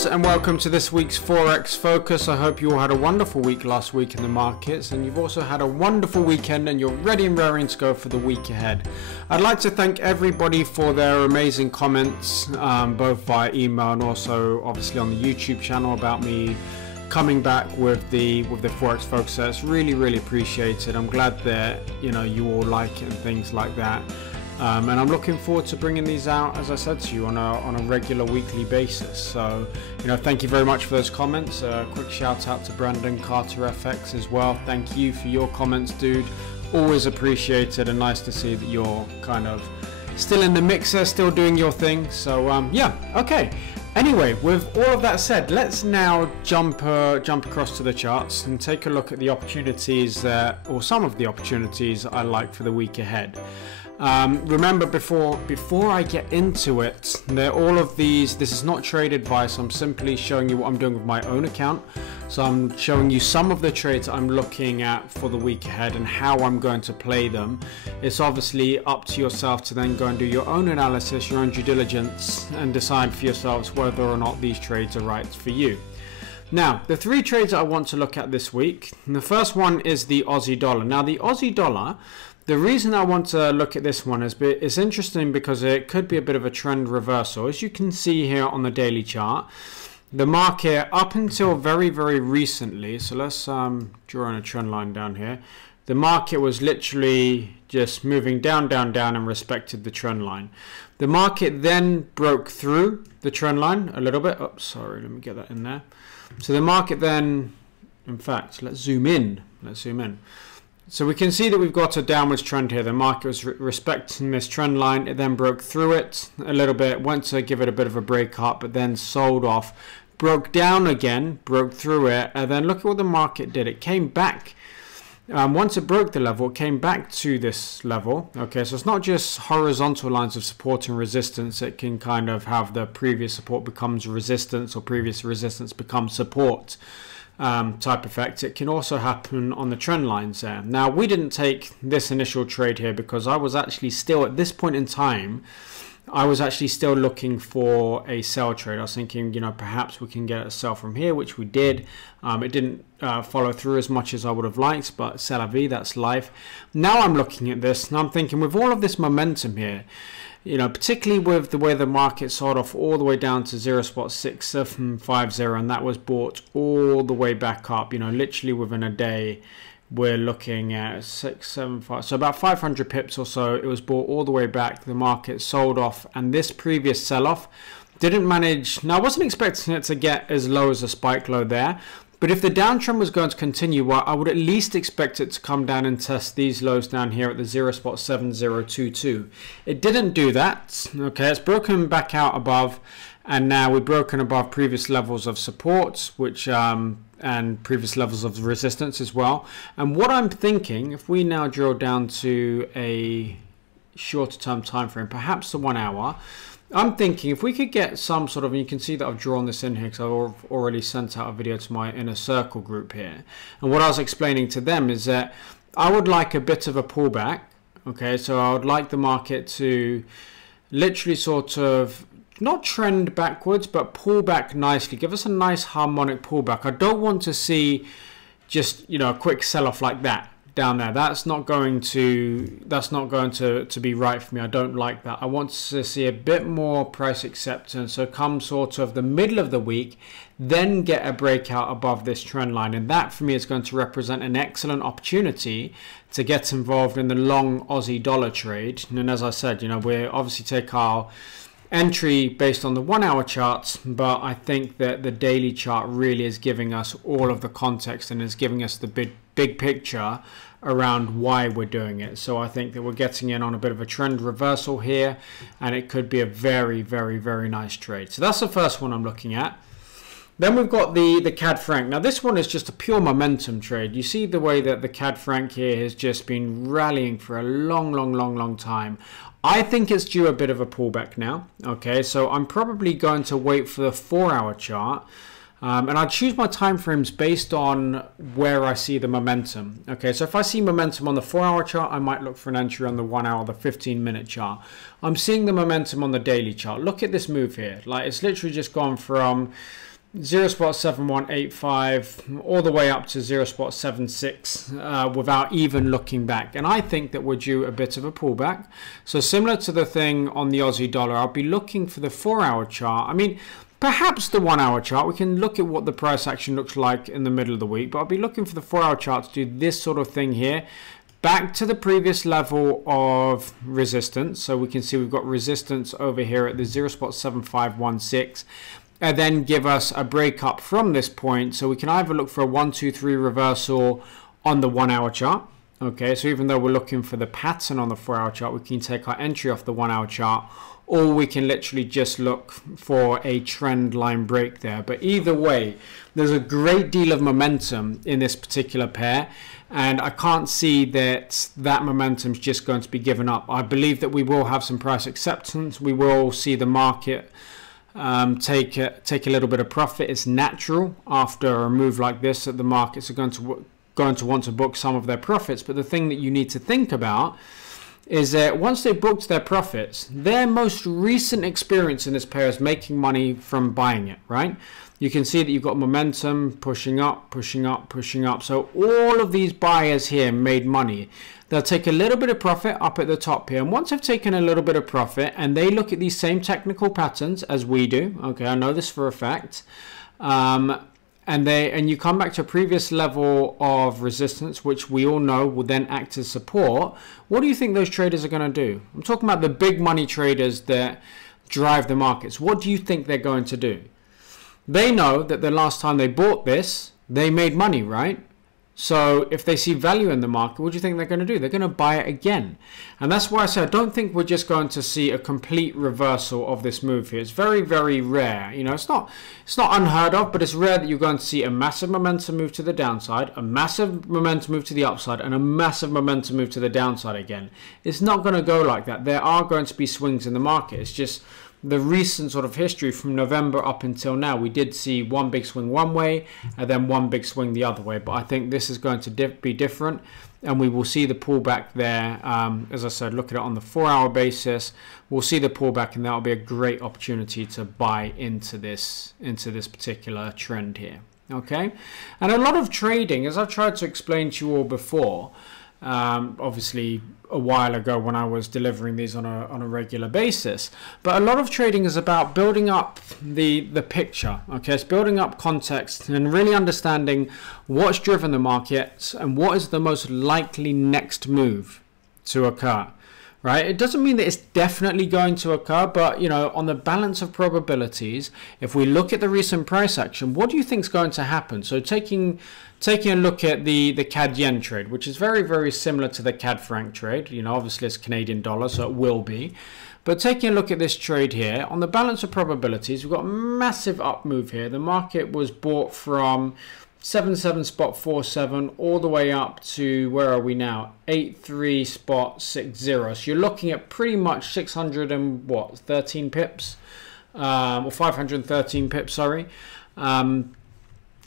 traders, and welcome to this week's Forex Focus. I hope you all had a wonderful week last week in the markets, and you've also had a wonderful weekend and you're ready and raring to go for the week ahead. I'd like to thank everybody for their amazing comments, both via email and also obviously on the YouTube channel about me coming back with the Forex Focus. It's really appreciated. I'm glad that you all like it and things like that. And I'm looking forward to bringing these out, as I said to you, on a regular weekly basis. So, thank you very much for those comments. Quick shout out to Brandon Carter FX as well. Thank you for your comments, dude. Always appreciated, and nice to see that you're kind of still in the mixer, still doing your thing. So, yeah, okay. Anyway, with all of that said, let's now jump across to the charts and take a look at the opportunities, or some of the opportunities I like for the week ahead. Remember, before I get into it, all of these, this is not trade advice. I'm simply showing you what I'm doing with my own account. So I'm showing you some of the trades I'm looking at for the week ahead and how I'm going to play them. It's obviously up to yourself to then go and do your own analysis, your own due diligence, and decide for yourselves whether or not these trades are right for you. Now, the three trades that I want to look at this week, and the first one is the Aussie dollar. Now, the Aussie dollar, the reason I want to look at this one is it's interesting because it could be a bit of a trend reversal. As you can see here on the daily chart, the market up until very recently, so let's draw in a trend line down here. The market was literally just moving down and respected the trend line. The market then broke through the trend line a little bit. Oh, sorry, let me get that in there. So the market then, in fact, let's zoom in. So we can see that we've got a downwards trend here. The market was respecting this trend line. It then broke through it a little bit, went to give it a bit of a break up, but then sold off, broke down again, broke through it, and then look at what the market did. It came back. Once it broke the level, it came back to this level. Okay, so it's not just horizontal lines of support and resistance. It can kind of have the previous support becomes resistance or previous resistance becomes support. Type effect. It can also happen on the trend lines there. Now, we didn't take this initial trade here because I was actually still, at this point in time, I was actually still looking for a sell trade. I was thinking, perhaps we can get a sell from here, which we did. It didn't follow through as much as I would have liked, but c'est la vie, that's life. Now I'm looking at this and I'm thinking, with all of this momentum here, particularly with the way the market sold off all the way down to 0.6750, and that was bought all the way back up, literally within a day, we're looking at 675, so about 500 pips or so. It was bought all the way back. The market sold off, and this previous sell-off didn't manage. Now, I wasn't expecting it to get as low as a spike low there, but if the downtrend was going to continue, well, I would at least expect it to come down and test these lows down here at the 0.7022. It didn't do that. Okay, it's broken back out above, and now we've broken above previous levels of support, which and previous levels of resistance as well. And what I'm thinking, if we now drill down to a shorter term time frame, perhaps the 1 hour, I'm thinking if we could get some sort of, and you can see that I've drawn this in here because I've already sent out a video to my inner circle group here. And what I was explaining to them is that I would like a bit of a pullback. Okay, so I would like the market to literally sort of not trend backwards, but pull back nicely. Give us a nice harmonic pullback. I don't want to see just, a quick sell-off like that down there. That's not going to be right for me. I don't like that. I want to see a bit more price acceptance. So come sort of the middle of the week, then get a breakout above this trend line. And that for me is going to represent an excellent opportunity to get involved in the long Aussie dollar trade. And as I said, we obviously take our entry based on the 1 hour charts, but I think that the daily chart really is giving us all of the context and is giving us the big picture around why we're doing it. So I think that we're getting in on a bit of a trend reversal here, and it could be a very nice trade. So that's the first one I'm looking at. Then we've got the CAD franc. Now this one is just a pure momentum trade. You see the way that the CAD franc here has just been rallying for a long time. I think it's due a bit of a pullback now. Okay, so I'm probably going to wait for the 4 hour chart. And I choose my time frames based on where I see the momentum. Okay, so if I see momentum on the 4 hour chart, I might look for an entry on the 1 hour, the 15-minute chart. I'm seeing the momentum on the daily chart. Look at this move here. Like, it's literally just gone from 0.7185 all the way up to 0.76 without even looking back. And I think that we're due a bit of a pullback. So similar to the thing on the Aussie dollar, I'll be looking for the 4-hour chart. I mean, perhaps the 1-hour chart. We can look at what the price action looks like in the middle of the week, but I'll be looking for the 4-hour chart to do this sort of thing here. Back to the previous level of resistance. So we can see we've got resistance over here at the 0.7516. And then give us a break up from this point. So we can either look for a 1, 2, 3 reversal on the 1-hour chart. Okay, so even though we're looking for the pattern on the 4-hour chart, we can take our entry off the 1-hour chart, or we can literally just look for a trend line break there. But either way, there's a great deal of momentum in this particular pair, and I can't see that that momentum is just going to be given up. I believe that we will have some price acceptance. We will see the market take a little bit of profit. It's natural after a move like this that the markets are going to want to book some of their profits. But the thing that you need to think about is that once they booked their profits, their most recent experience in this pair is making money from buying it, right? You can see that you've got momentum pushing up, pushing up, pushing up. So all of these buyers here made money. They'll take a little bit of profit up at the top here. And once they've taken a little bit of profit and they look at these same technical patterns as we do, okay, I know this for a fact, and you come back to a previous level of resistance, which we all know will then act as support, what do you think those traders are going to do? I'm talking about the big money traders that drive the markets. What do you think they're going to do? They know that the last time they bought this, they made money, right? So if they see value in the market, what do you think they're going to do? They're going to buy it again. And that's why I say I don't think we're just going to see a complete reversal of this move here. It's very, very rare. You know, it's not unheard of, but it's rare that you're going to see a massive momentum move to the downside, a massive momentum move to the upside, and a massive momentum move to the downside again. It's not going to go like that. There are going to be swings in the market. It's just the recent sort of history from November up until now, we did see one big swing one way and then one big swing the other way. But I think this is going to be different, and we will see the pullback there. As I said, look at it on the 4-hour basis. We'll see the pullback, and that will be a great opportunity to buy into this particular trend here. Okay, and a lot of trading, as I've tried to explain to you all before, obviously a while ago when I was delivering these on a regular basis, but a lot of trading is about building up the picture. Okay, it's building up context and really understanding what's driven the markets and what is the most likely next move to occur. Right, it doesn't mean that it's definitely going to occur, but you know, on the balance of probabilities, if we look at the recent price action, what do you think is going to happen? So taking a look at the CAD yen trade, which is very, very similar to the CAD franc trade. You know, obviously it's Canadian dollar, so it will be. But taking a look at this trade here, on the balance of probabilities, we've got a massive up move here. The market was bought from 77.47 all the way up to, where are we now, 83.60. So you're looking at pretty much 613 pips, or 513 pips, sorry.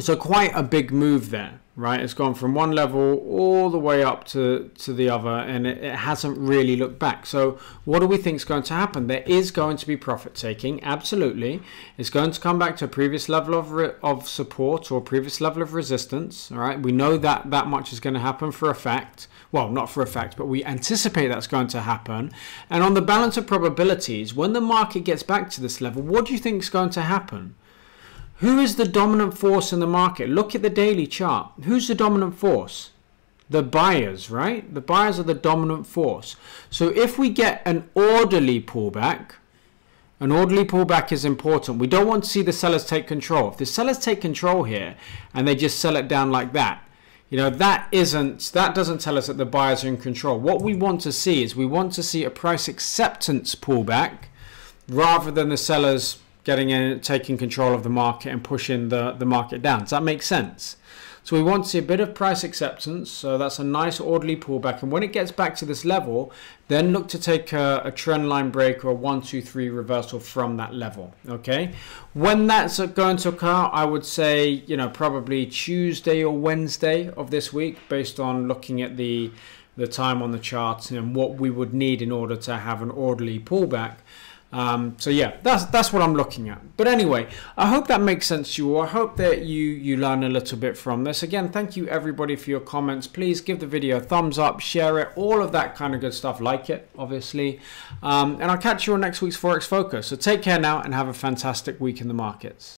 So quite a big move there, right? It's gone from one level all the way up to the other, and it hasn't really looked back. So what do we think is going to happen? There is going to be profit taking, absolutely. It's going to come back to a previous level of support or previous level of resistance, all right? We know that much is going to happen for a fact. Well, not for a fact, but we anticipate that's going to happen. And on the balance of probabilities, when the market gets back to this level, what do you think is going to happen? Who is the dominant force in the market? Look at the daily chart. Who's the dominant force? The buyers, right? The buyers are the dominant force. So if we get an orderly pullback is important. We don't want to see the sellers take control. If the sellers take control here and they just sell it down like that, you know, that doesn't tell us that the buyers are in control. What we want to see is a price acceptance pullback rather than the sellers getting in, taking control of the market and pushing the market down. Does that make sense? So we want to see a bit of price acceptance. So that's a nice orderly pullback. And when it gets back to this level, then look to take a trend line break or a 1, 2, 3 reversal from that level. Okay. When that's going to occur, I would say, you know, probably Tuesday or Wednesday of this week, based on looking at the time on the chart and what we would need in order to have an orderly pullback. So yeah, that's what I'm looking at. But anyway, I hope that makes sense to you all. I hope that you learn a little bit from this. Again, thank you everybody for your comments. Please give the video a thumbs up, share it, all of that kind of good stuff. Like it, obviously. And I'll catch you on next week's Forex Focus. So take care now and have a fantastic week in the markets.